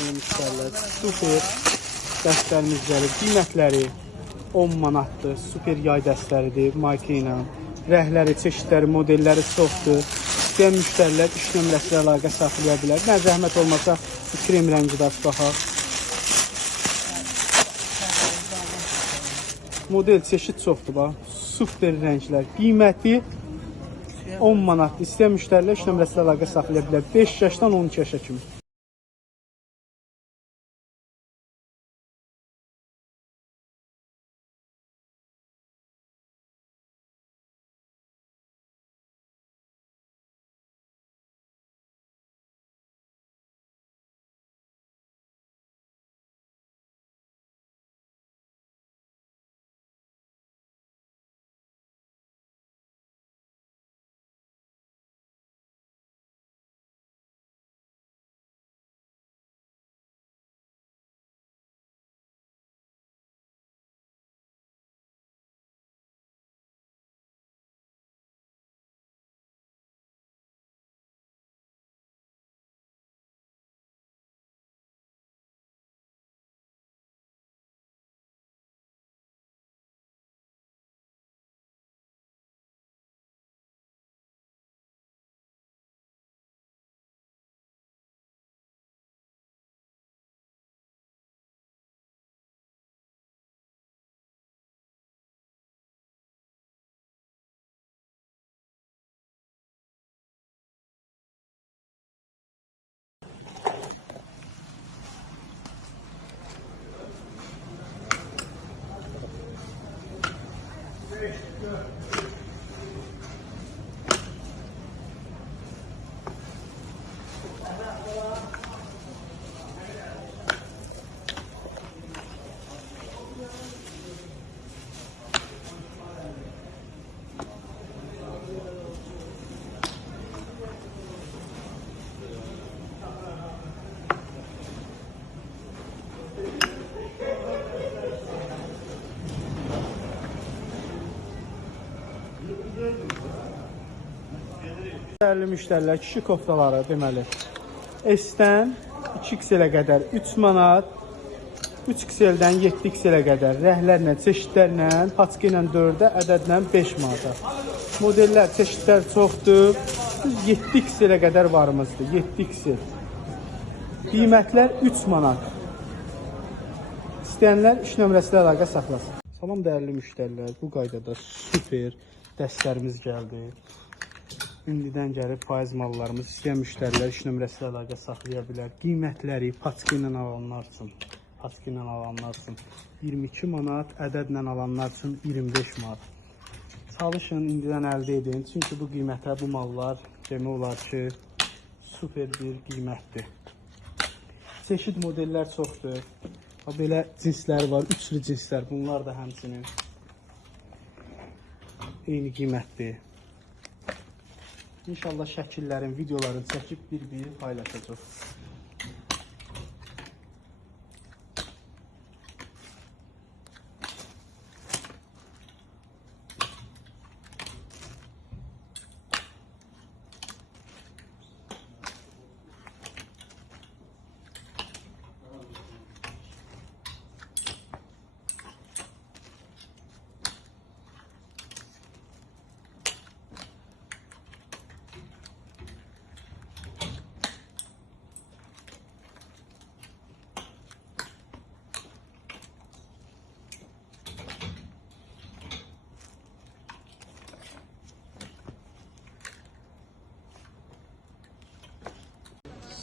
Dəyərli müştərilər, super dəstlərimiz gəlir. Qiymətləri 10 manatdır. Super yay dəstləridir, marka ilə. Rəhləri, çeşidləri, modelləri çoxdur. İstəyən müştərilər iş nömrəsi ilə əlaqə saxlaya bilər. Nə zəhmət olmasa krem rəngi də baxaq. Model çeşid çoxdur bax. Super rənglər. Qiyməti 10 manatdır. İstəyən müştərilər iş nömrəsi ilə əlaqə saxlaya bilər. 5 yaşdan 12 yaşa kimi. Dəyərli müştərilər, kişi koftaları deməli S-dən 2XL-ə qədər 3 manat, 3XL-dən 7XL-ə qədər rəhlərlə, çeşidlərlə, paçka ilə 4-ə, ədədlə 5 manata. Modellər, çeşidlər çoxdur. 7XL-ə qədər varımızdır. 7XL. Qiymətlər 3 manat. İstəyənlər iş nömrəsi ilə əlaqə saxlasın. Salam dəyərli müştərilər, bu qaydada super dəstlərimiz gəldi. İndidən gəlib faiz mallarımız. İstəyən müştərilər iş nömrəsi ilə əlaqə saxlaya bilər. Qiymətləri paçka ilə alanlar üçün, 22 manat, ədədlə alanlar üçün 25 manat. Çalışın, indidən əldə edin. Çünki bu qiymətə bu mallar demək olar ki, super bir qiymətdir. Çeşid modellər çoxdur. Belə cinslər var, üçlü cinslər. Bunlar da həmçinin eyni qiymətdir. İnşallah şəkillərin, videoların çəkib bir-bir paylaşacaq.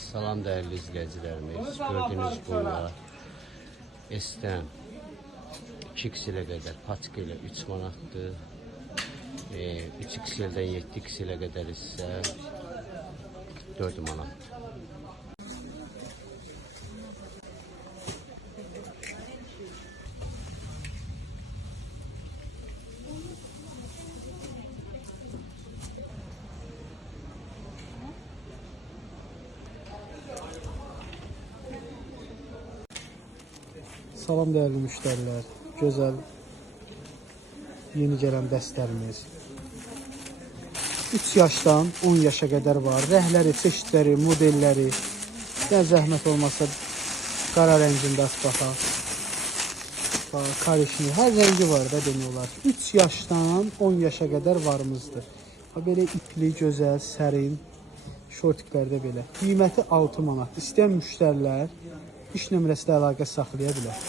Salam dəyərli izləyicilərimiz, gördüyünüz bunlar S-dən 2XL-ə qədər paçka ilə 3 manatdır, 3XL-dən 7XL-ə qədər isə 4 manatdır. Salam dəyərli müştərilər, gözəl yeni gələn dəstlərimiz 3 yaşdan 10 yaşa qədər var. Rəhləri, çeşidləri, modelləri, nə zəhmət olmasa Qara rəngində aç baxaq. Bax, karışını, hər rəngi var da demək olar. 3 yaşdan 10 yaşa qədər varımızdır. Belə ipli, gözəl, sərin şortiklərdə belə. Qiyməti 6 manat. İstəyən müştərilər iş nömrəsi ilə əlaqə saxlaya bilər.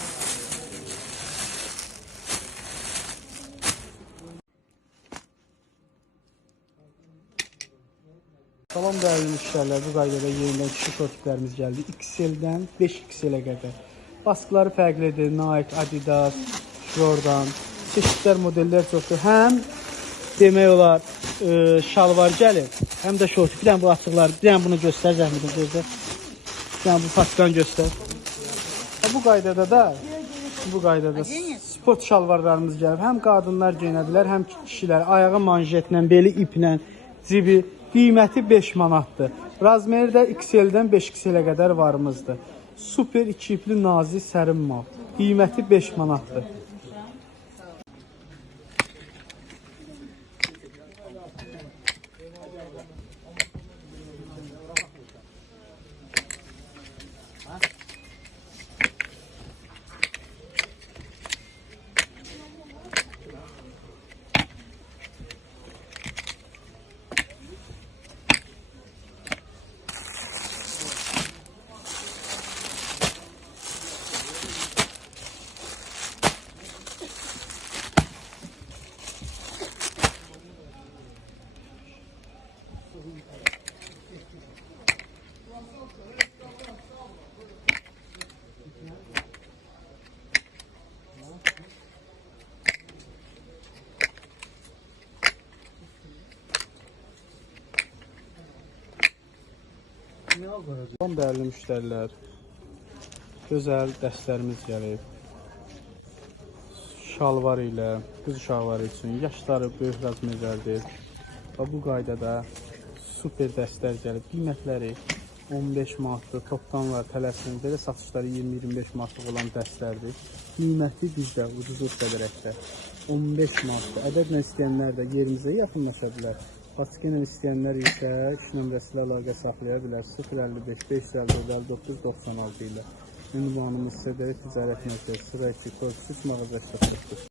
Salam dəyərli müştərilər, bu qaydada yenidən kişi şortiklərimiz gəldi. XL-dən 5XL-ə qədər. Baskıları fərqlidir. Nike, Adidas, Jordan. Çeşidlər, modellər çoxdur. Həm demək olar şalvar gəlir, həm də şortik. Bir dənə bu açıqlar, bir dənə bunu göstər, zəhmətin gözlər. Bir dənə bu patkan göstər. Bu qaydada sport şalvarlarımız gəlir. Həm qadınlar geyinə bilər, həm kişilər. Ayağı manjetlə, beli iplə, cibi. Qiyməti 5 manatdır. Razmeri də XL-dən 5XL-ə qədər varımızdır. Super 2 ipli nazik sərin mal. Qiyməti 5 manatdır. Salam dəyərli müştərilər, gözəl dəstlərimiz gəlib. Şalvar ilə, qız uşaqları üçün, yaşları böyük razmerlərdir. Bu qaydada super dəstlər gəlib. Qiymətləri 15 manatdır, topdanlar, tələsin, belə satışları 20-25 manatlıq olan dəstlərdir. Qiyməti bizdə, ucuzluq qədərəkdə 15 manatdır. Ədədlə istəyənlər də yerimizə yaxınlaşa bilər. Paskenen istəyənlər isə iş nömrəsi ilə əlaqə saxlaya bilər. 055 554 59 96 ilə. Ünvanımız isə Ticarət Mərkəzi, Sıra 2, Korpus 3 mağaza işlətdir.